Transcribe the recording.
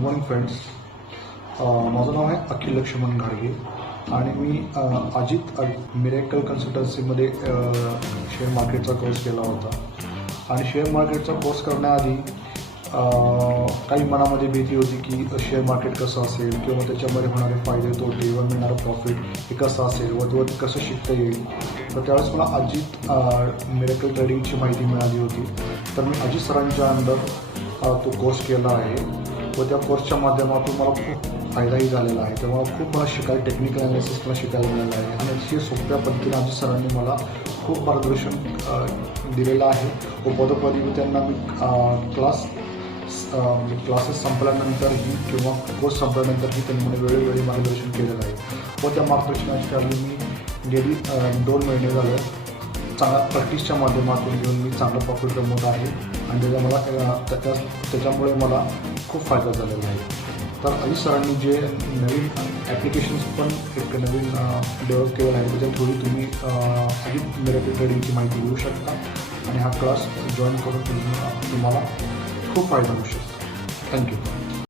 Good morning friends. माझं नाव आहे अखिल लक्ष्मण घाडगे आणि मी अजित मिरेकल कन्सल्टन्सीमध्ये शेअर मार्केटचा कोर्स केला होता. आणि शेअर मार्केटचा कोर्स करण्याआधी काही मनामध्ये भीती होती की शेअर मार्केट कसं असेल किंवा त्याच्यामध्ये होणारे फायदे तोटे व मिळणारं प्रॉफिट हे कसं असेल व ते कसं शिकता येईल. तर त्यावेळेस मला अजित मिरेकल ट्रेडिंगची माहिती मिळाली होती. तर मी अजित सरांच्या अंडर तो कोर्स केला आहे व त्या कोर्सच्या माध्यमातून मला खूप फायदाही झालेला आहे. त्यामुळे खूप मला टेक्निकल ॲनालिसिस मला शिकायला मिळालं आहे आणि अतिशय सोप्या पद्धतीने अजित सरांनी मला खूप मार्गदर्शन दिलेलं आहे. व पदोपदी त्यांना मी क्लासेस संपल्यानंतरही किंवा कोर्स संपल्यानंतरही त्यांनी मला वेळोवेळी मार्गदर्शन केलेलं आहे. व त्या मार्गदर्शनाची खाली मी गेली 2 महिने झालं चांगल्या प्रॅक्टिसच्या माध्यमातून घेऊन मी चांगलं प्रॉफिट कमवत आहे आणि त्याच्यामुळे मला खूप फायदा झालेला आहे. तर अजित सरांनी जे नवीन ॲप्लिकेशन्स पण एक नवीन डेव्हलप केलेलं आहे त्याच्या थ्रू तुम्ही अजित मिरेकल ट्रेडिंगची माहिती घेऊ शकता आणि हा क्लास जॉईन करून तुम्हाला खूप फायदा होऊ शकतो. थँक्यू.